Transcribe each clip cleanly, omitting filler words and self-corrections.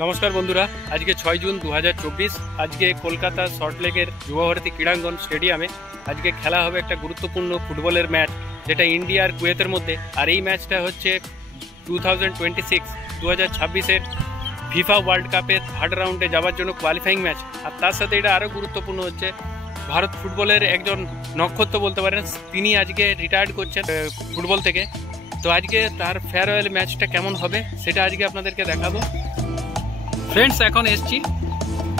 নমস্কার বন্ধুরা, আজকে 6 জুন 2024। আজকে কলকাতা সল্টলেকের যুবভারতী ক্রীড়াঙ্গন স্টেডিয়ামে আজকে খেলা হবে একটা গুরুত্বপূর্ণ ফুটবলের ম্যাচ, যেটা ইন্ডিয়া আর কুয়েতের মধ্যে। আর এই ম্যাচটা হচ্ছে 2026-2026-এর ফিফা ওয়ার্ল্ড কাপের থার্ড রাউন্ডে যাওয়ার জন্য কোয়ালিফাইং ম্যাচ। আর তার সাথে এটা আরও গুরুত্বপূর্ণ হচ্ছে, ভারত ফুটবলের একজন নক্ষত্র বলতে পারেন, তিনি আজকে রিটায়ার্ড করছেন ফুটবল থেকে। তো আজকে তার ফেয়ারওয়েল ম্যাচটা কেমন হবে সেটা আজকে আপনাদেরকে দেখাবো। ফ্রেন্ডস, এখন এসছি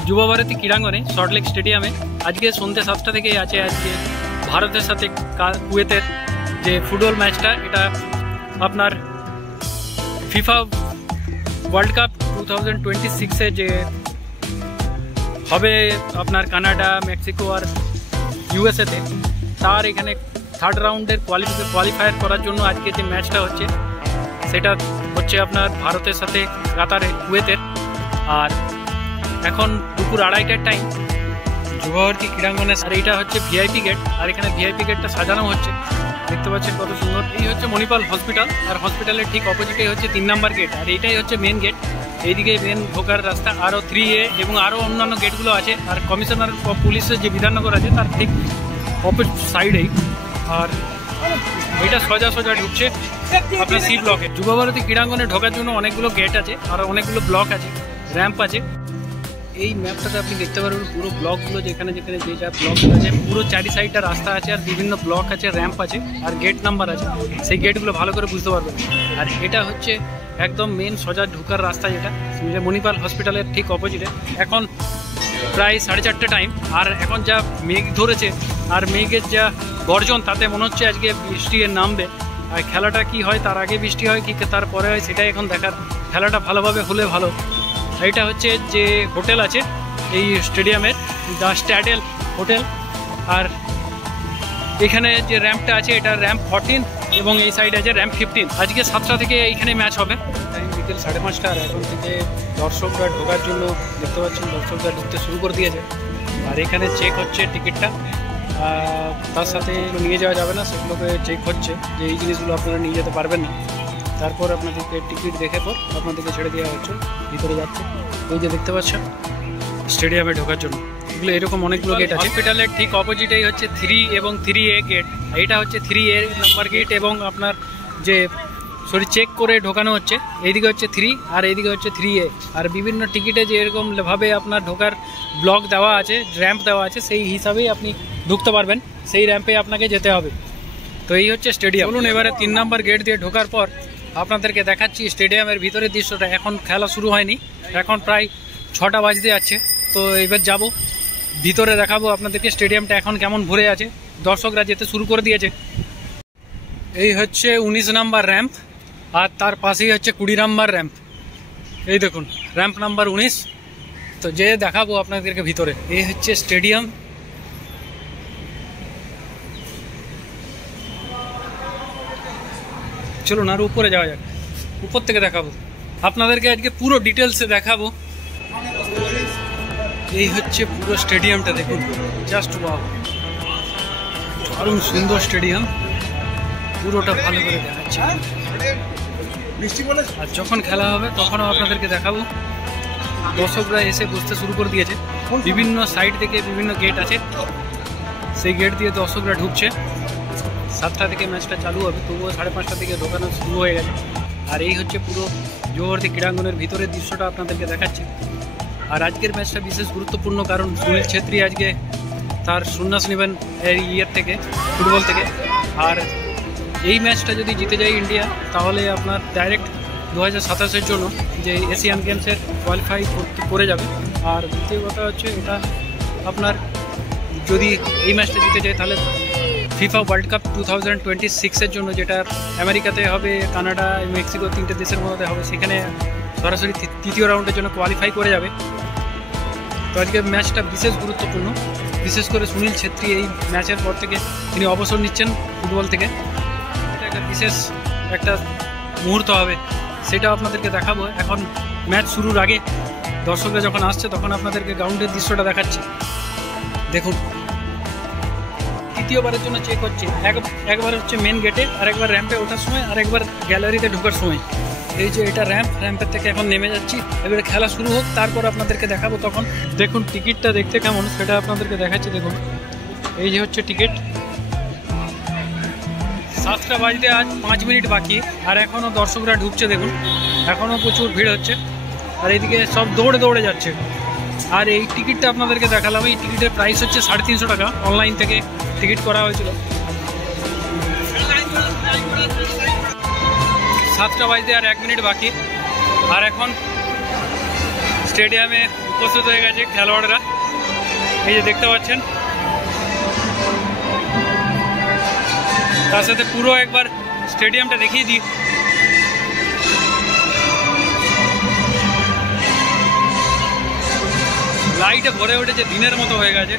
যুবভারতী ক্রীড়াঙ্গনে সল্টলেক স্টেডিয়ামে। আজকে সন্ধ্যে 7টা থেকেই আছে আজকে ভারতের সাথে কুয়েতের যে ফুটবল ম্যাচটা। এটা আপনার ফিফা ওয়ার্ল্ড কাপ 2026-এ যে হবে আপনার কানাডা, মেক্সিকো আর ইউএসএতে, তার এখানে থার্ড রাউন্ডের কোয়ালিফায়ার করার জন্য আজকে যে ম্যাচটা হচ্ছে সেটা হচ্ছে আপনার ভারতের সাথে কুয়েতের। আর এখন দুপুর 2:30টার টাইম যুবভারতী ক্রীড়াঙ্গনে। আর এইটা হচ্ছে ভিআইপি গেট, আর এখানে ভিআইপি গেটটা সাজানো হচ্ছে, দেখতে পাচ্ছেন কত সুন্দর। এই হচ্ছে মণিপাল হসপিটাল, আর হসপিটালের ঠিক অপোজিটেই হচ্ছে 3 নম্বর গেট, আর এইটাই হচ্ছে মেন গেট। এইদিকে মেন ঢোকার রাস্তা, আরও 3A এবং আরও অন্যান্য গেটগুলো আছে। আর কমিশনার পুলিশের যে বিধাননগর আছে তার ঠিক অপোজিট সাইডেই। আর এটা সোজা ঢুকছে আপনার সি ব্লকে। যুবভারতী ক্রীড়াঙ্গনে ঢোকার জন্য অনেকগুলো গেট আছে, আর অনেকগুলো ব্লক আছে, র্যাম্প আছে। এই ম্যাপটাতে আপনি দেখতে পারবেন পুরো ব্লকগুলো, যেখানে যে যা ব্লক আছে, পুরো চারি সাইডটা রাস্তা আছে, আর বিভিন্ন ব্লক আছে, র্যাম্প আছে, আর গেট নাম্বার আছে। সেই গেটগুলো ভালো করে বুঝতে পারবেন। আর এটা হচ্ছে একদম মেন সোজা ঢুকার রাস্তা, যেটা মণিপাল হসপিটালের ঠিক অপোজিটে। এখন প্রায় 4:30 টাইম, আর এখন যা মেঘ ধরেছে আর মেঘের যা গর্জন, তাতে মনে হচ্ছে আজকে বৃষ্টি নামবে। আর খেলাটা কি হয়, তার আগে বৃষ্টি হয় কি তারপরে হয়, সেটাই এখন দেখার। খেলাটা ভালোভাবে হলে ভালো। এইটা হচ্ছে যে হোটেল আছে এই স্টেডিয়ামের, দ্য স্ট্যাডেল হোটেল। আর এখানে যে র্যাম্পটা আছে, এটা র্যাম্প 14 এবং এই সাইড আছে র্যাম্প 15। আজকে 7টা থেকে এইখানে ম্যাচ হবে, টাইম বিকেল 5:30। আর এখন থেকে দর্শকরা ঢোকার জন্য দেখতে পাচ্ছেন দর্শকরা ঢুকতে শুরু করে দিয়েছে। আর এখানে চেক হচ্ছে টিকিটটা, তার সাথে নিয়ে যাওয়া যাবে না, সেগুলোকে চেক হচ্ছে যে এই জিনিসগুলো আপনারা নিয়ে যেতে পারবেন না। তারপর আপনাদেরকে টিকিট দেখে পর আপনাদেরকে ছেড়ে দেওয়া হচ্ছে, ভিতরে যাচ্ছে। এই যে দেখতে পাচ্ছেন স্টেডিয়ামে ঢোকার জন্য এগুলো এরকম অনেকগুলো গেট আছে। হসপিটালের ঠিক অপোজিটেই হচ্ছে 3 এবং 3A গেট। এইটা হচ্ছে 3A নাম্বার গেট, এবং আপনার যে চেক করে ঢোকানো হচ্ছে। এইদিকে হচ্ছে 3 আর এইদিকে হচ্ছে 3A। আর বিভিন্ন টিকিটে যে এরকমভাবে আপনার ঢোকার ব্লক দেওয়া আছে, র্যাম্প দেওয়া আছে, সেই হিসাবেই আপনি ঢুকতে পারবেন, সেই র্যাম্পে আপনাকে যেতে হবে। তো এই হচ্ছে স্টেডিয়াম। বলুন, এবারে 3 নম্বর গেট দিয়ে ঢোকার পর আপনাদেরকে দেখাচ্ছি স্টেডিয়ামের ভিতরের দৃশ্যটা। এখন খেলা শুরু হয়নি, এখন প্রায় 6টা বাজতে যাচ্ছে। তো এবার যাব ভিতরে, দেখাবো আপনাদেরকে স্টেডিয়ামটা এখন কেমন ভরে আছে, দর্শকরা যেতে শুরু করে দিয়েছে। এই হচ্ছে 19 নম্বর র্যাম্প, আর তার পাশেই হচ্ছে 20 নম্বর র্যাম্প। এই দেখুন র্যাম্প নাম্বার 19। তো যে দেখাবো আপনাদেরকে ভিতরে। এই হচ্ছে স্টেডিয়াম। চলুন আর উপরে যাওয়া যাক, উপর থেকে দেখাবো আপনাদেরকে, আজকে পুরো ডিটেলসে দেখাবো। এই হচ্ছে পুরো স্টেডিয়ামটা, দেখুন জাস্ট ওয়াও, দারুণ সুন্দর স্টেডিয়াম, পুরোটা ভালো করে দেখাচ্ছে। আর যখন খেলা হবে তখনও আপনাদেরকে দেখাবো। দর্শকরা এসে বসতে শুরু করে দিয়েছে, বিভিন্ন সাইড থেকে বিভিন্ন গেট আছে, সেই গেট দিয়ে দর্শকরা ঢুকছে। 7টা থেকে ম্যাচটা চালু হবে, তবুও 5:30 থেকে ঢোকানো শুরু হয়ে গেছে। আর এই হচ্ছে পুরো যুবভারতী ক্রীড়াঙ্গনের ভিতরের দৃশ্যটা আপনাদেরকে দেখাচ্ছি। আর আজকের ম্যাচটা বিশেষ গুরুত্বপূর্ণ, কারণ সুনীল ছেত্রী আজকে তার সন্ন্যাস নেবেন এই ইয়ের থেকে, ফুটবল থেকে। আর এই ম্যাচটা যদি জিতে যায় ইন্ডিয়া, তাহলে আপনার ডাইরেক্ট 2027-এর জন্য যে এশিয়ান গেমসের কোয়ালিফাই করে যাবে। আর দ্বিতীয় কথা হচ্ছে, এটা আপনার যদি এই ম্যাচটা জিতে যায়, তাহলে ফিফা ওয়ার্ল্ড কাপ 2026-এর জন্য, যেটা আমেরিকাতে হবে, কানাডা, মেক্সিকো, 3টে দেশের মধ্যে হবে, সেখানে সরাসরি 3য় রাউন্ডের জন্য কোয়ালিফাই করে যাবে। তো আজকে ম্যাচটা বিশেষ গুরুত্বপূর্ণ, বিশেষ করে সুনীল ছেত্রী এই ম্যাচের পর থেকে তিনি অবসর নিচ্ছেন ফুটবল থেকে। এটা একটা বিশেষ একটা মুহূর্ত হবে, সেটাও আপনাদেরকে দেখাবো। এখন ম্যাচ শুরুর আগে দর্শকরা যখন আসছে, তখন আপনাদেরকে গ্রাউন্ডের দৃশ্যটা দেখাচ্ছি। দেখুন, তৃতীয়বারের জন্য চেক হচ্ছে, একবার হচ্ছে মেন গেটে, আর একবার র্যাম্পে ওঠার সময়, আর একবার গ্যালারিতে ঢোকার সময়। এই যে এটা র্যাম্পের থেকে এখন নেমে যাচ্ছি। এবারে খেলা শুরু হোক, তারপর আপনাদেরকে দেখাবো। তখন দেখুন টিকিটটা দেখতে কেমন সেটা আপনাদেরকে দেখাচ্ছি। দেখুন এই যে হচ্ছে টিকিট। 7টা বাজতে আজ 5 মিনিট বাকি, আর এখনও দর্শকরা ঢুকছে। দেখুন এখনও প্রচুর ভিড় হচ্ছে, আর এইদিকে সব দৌড়ে যাচ্ছে। আর এই টিকিটটা আপনাদেরকে দেখালাম। এই টিকিটের প্রাইস হচ্ছে 350 টাকা। অনলাইন থেকে টিকিট করা হয়েছিল। 7টা বাজতে আর 1 মিনিট বাকি, আর এখন স্টেডিয়ামে উপস্থিত হয়ে গেছে খেলোয়াড়রা। এই যে দেখতে পাচ্ছেন, তার সাথে পুরো একবার স্টেডিয়ামটা দেখিয়ে দিই। লাইটে ভরে উঠেছে, দিনের মতো হয়ে গেছে।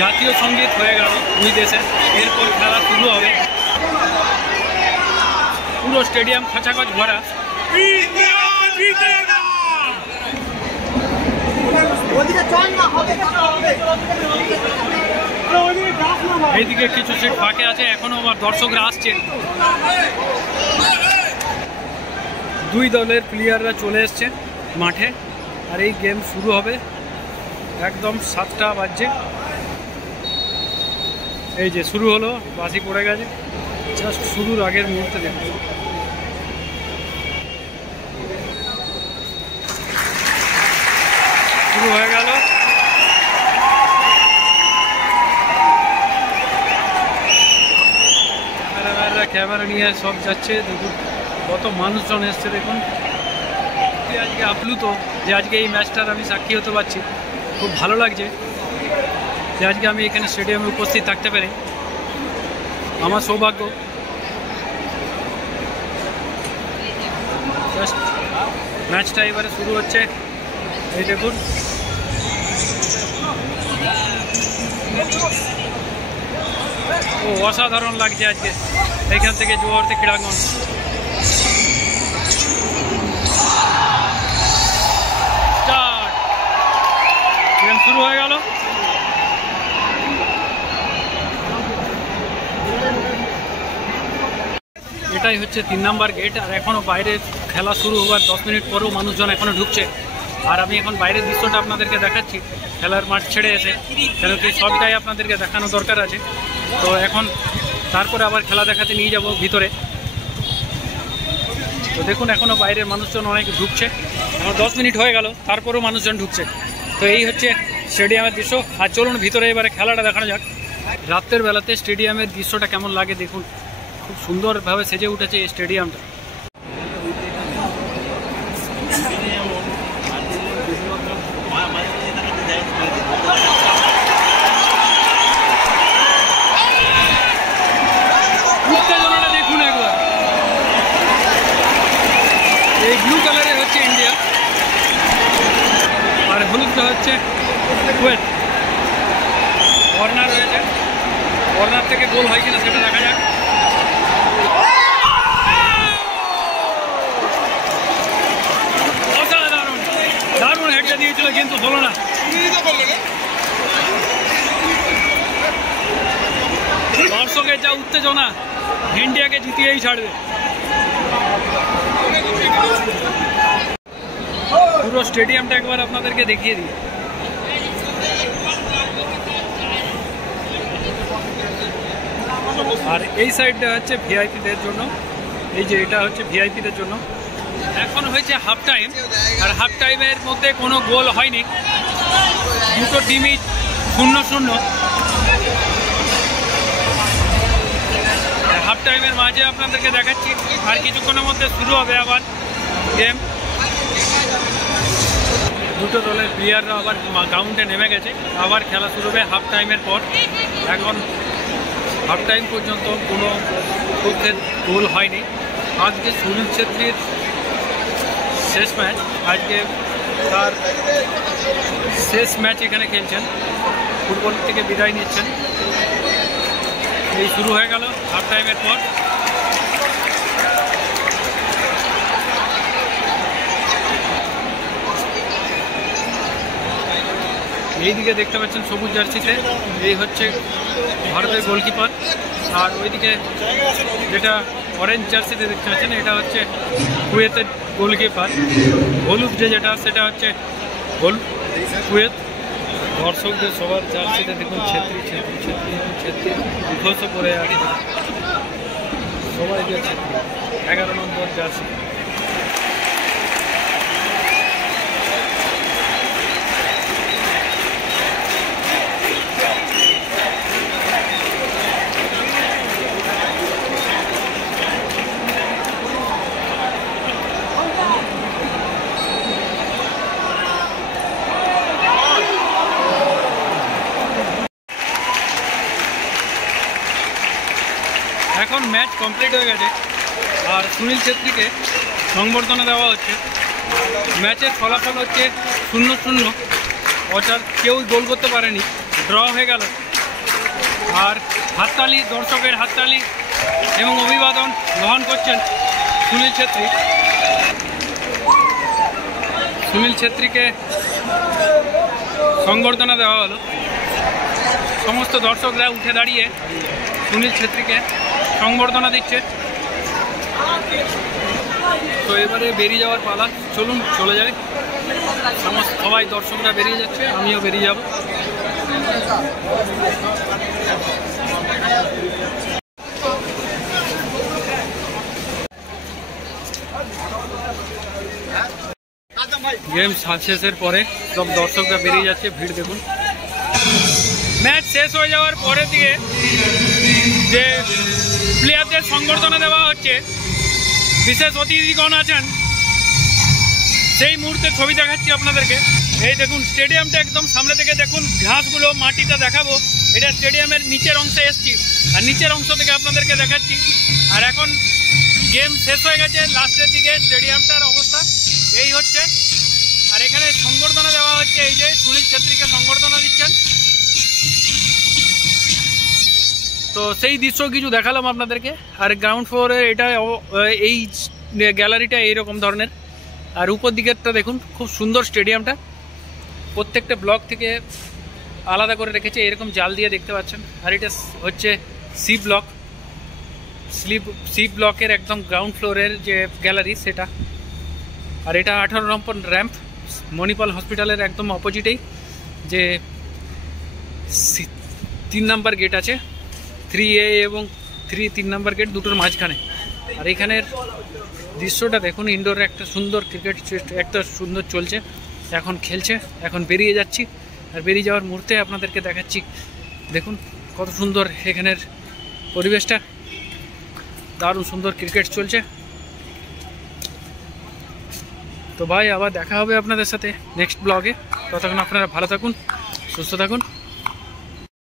জাতীয় সঙ্গীত হয়ে গেল দুই দেশে। এরপর খেলা শুরু হবে। পুরো স্টেডিয়াম খচাখচ ভরা। এইদিকে কিছু সিট ফাঁকে আছে, এখনো আবার দর্শকরা আসছে। দুই দলের প্লেয়াররা চলে এসছে মাঠে, আর এই গেম শুরু হবে একদম 7টা বাজছে। এই যে শুরু হলো, বাজি পড়ে গেছে জাস্ট শুরুর আগের মুহূর্তে। দেখুন শুরু হয়ে গেল। ক্যামেরা নিয়ে সব যাচ্ছে। দেখুন কত মানুষজন এসছে। দেখুন আজকে আপ্লুত যে আজকে এই ম্যাচটার আমি সাক্ষী হতে পারছি। খুব ভালো লাগছে যে আজকে আমি এখানে স্টেডিয়ামে উপস্থিত থাকতে পেরে। আমার সৌভাগ্য। জাস্ট ম্যাচটা এবারে শুরু হচ্ছে। এই দেখুন অসাধারণ লাগছে আজকে এইখান থেকে জোয়ারতে ক্রীড়াঙ্গন। স্টার্ট, গেম শুরু হয়ে গেল। এটাই হচ্ছে 3 নাম্বার গেট। আর এখনও বাইরে খেলা শুরু হওয়ার 10 মিনিট পরেও মানুষজন এখনও ঢুকছে। আর আমি এখন বাইরের দৃশ্যটা আপনাদেরকে দেখাচ্ছি খেলার মাঠ ছেড়ে এসে, কেন কি সবটাই আপনাদেরকে দেখানো দরকার আছে। তো এখন তারপরে আবার খেলা দেখাতে নিয়ে যাব ভিতরে। তো দেখুন এখনও বাইরের মানুষজন অনেক ঢুকছে। এখন 10 মিনিট হয়ে গেল, তারপরেও মানুষজন ঢুকছে। তো এই হচ্ছে স্টেডিয়ামের দৃশ্য। আর চলুন ভিতরে এবারে খেলাটা দেখানো যাক। রাতের বেলাতে স্টেডিয়ামের দৃশ্যটা কেমন লাগে দেখুন। খুব সুন্দরভাবে সেজে উঠেছে এই স্টেডিয়ামটা। উত্তেজনাটা দেখুন একবার। এই ব্লু কালারের হচ্ছে ইন্ডিয়া, আর হলুদটা হচ্ছে কুয়েত। কর্নার রয়েছে, কর্নার থেকে গোল হয় কিনা সেটা দেখা যাক। অসাধারণ, দারুণ হেডটা দিয়েছিল কিন্তু হলো না। দর্শকের যা উত্তেজনা, ইন্ডিয়াকে জিতিয়েই ছাড়বে। পুরো স্টেডিয়ামটা একবার আপনাদেরকে দেখিয়ে দিই। আর এই সাইডটা হচ্ছে ভিআইপিদের জন্য। এই যে এটা হচ্ছে ভিআইপিদের জন্য। এখন হয়েছে হাফ টাইম, আর হাফ টাইমের মধ্যে কোনো গোল হয়নি। দুটো টিমই 0-0। হাফ টাইমের মাঝে আপনাদেরকে দেখাচ্ছি, আর কিছুক্ষণের মধ্যে শুরু হবে আবার গেম। দুটো দলের প্লেয়াররা আবার গ্রাউন্ডে নেমে গেছে। আবার খেলা শুরু হবে হাফ টাইমের পর। এখন হাফ টাইম পর্যন্ত কোনো পক্ষের গোল হয়নি। আজকে সুনীল ছেত্রীর শেষ ম্যাচ, আজকে তার শেষ ম্যাচ এখানে খেলছেন, ফুটবল থেকে বিদায় নিচ্ছেন। এই শুরু হয়ে গেল হাফ টাইমের পর। এইদিকে দেখতে পাচ্ছেন সবুজ জার্সিতে এই হচ্ছে ভারতের গোলকিপার, আর ওইদিকে যেটা অরেঞ্জ জার্সিতে দেখতে পাচ্ছেন এটা হচ্ছে কুয়েতের গোলকিপার। হলুদ যেটা সেটা হচ্ছে কুয়েত। দর্শকদের সবার জার্সিতে দেখুন ছেত্রী ছেত্রী ছেত্রী ছেত্রী মুখস্থ করে আছে সবাই, দিয়ে ছেত্রী 11 নম্বর জার্সি। এখন ম্যাচ কমপ্লিট হয়ে গেছে আর সুনীল ছেত্রীকে সংবর্ধনা দেওয়া হচ্ছে। ম্যাচের ফলাফল হচ্ছে 0-0, অর্থাৎ কেউ গোল করতে পারেনি, ড্র হয়ে গেল। আর হাততালি, দর্শকের হাততালি এবং অভিবাদন গ্রহণ করছেন সুনীল ছেত্রী। সুনীল ছেত্রীকে সংবর্ধনা দেওয়া হলো। সমস্ত দর্শকরা উঠে দাঁড়িয়ে সুনীল ছেত্রীকে সংবর্ধনা দিচ্ছে। তো এবারে বেরিয়ে যাওয়ার পালা, চলুন চলে যায়। সবাই দর্শকরা বেরিয়ে যাচ্ছে, আমিও বেরিয়ে যাব। গেম শেষের পরে সব দর্শকরা বেরিয়ে যাচ্ছে, ভিড় দেখুন। ম্যাচ শেষ হয়ে যাওয়ার পরে দিয়ে যে প্লেয়ারদের সংবর্ধনা দেওয়া হচ্ছে, বিশেষ অতিথিগণ আছেন, সেই মুহূর্তে ছবি দেখাচ্ছি আপনাদেরকে। এই দেখুন স্টেডিয়ামটা একদম সামনে থেকে দেখুন, ঘাসগুলো মাটিটা দেখাবো। এটা স্টেডিয়ামের নিচের অংশে এসছি আর নিচের অংশ থেকে আপনাদেরকে দেখাচ্ছি। আর এখন গেম শেষ হয়ে গেছে, লাস্টের দিকে স্টেডিয়ামটার অবস্থা এই হচ্ছে। আর এখানে সংবর্ধনা দেওয়া হচ্ছে, এই যে সুনীল ছেত্রীকে সংবর্ধনা দিচ্ছেন। তো সেই দৃশ্য কিছু দেখালাম আপনাদেরকে। আর গ্রাউন্ড ফ্লোরে এটা এই গ্যালারিটা এইরকম ধরনের। আর উপর দিকেরটা দেখুন, খুব সুন্দর স্টেডিয়ামটা, প্রত্যেকটা ব্লক থেকে আলাদা করে রেখেছে, এরকম জাল দিয়ে দেখতে পাচ্ছেন। আর এটা হচ্ছে সি ব্লকের একদম গ্রাউন্ড ফ্লোরের যে গ্যালারি সেটা। আর এটা 18 নম্বর র্যাম্প, মণিপাল হসপিটালের একদম অপোজিটেই যে 3 নম্বর গেট আছে, 3A এবং 3 নম্বর গেট দুটোর মাঝখানে। আর এখানের দৃশ্যটা দেখুন, ইনডোরে একটা সুন্দর ক্রিকেট একটা সুন্দর চলছে, এখন খেলছে। এখন বেরিয়ে যাচ্ছি, আর বেরিয়ে যাওয়ার মুহূর্তে আপনাদেরকে দেখাচ্ছি। দেখুন কত সুন্দর এখানের পরিবেশটা, দারুণ সুন্দর ক্রিকেট চলছে। তো ভাই আবার দেখা হবে আপনাদের সাথে নেক্সট ব্লগে। ততক্ষণ আপনারা ভালো থাকুন, সুস্থ থাকুন।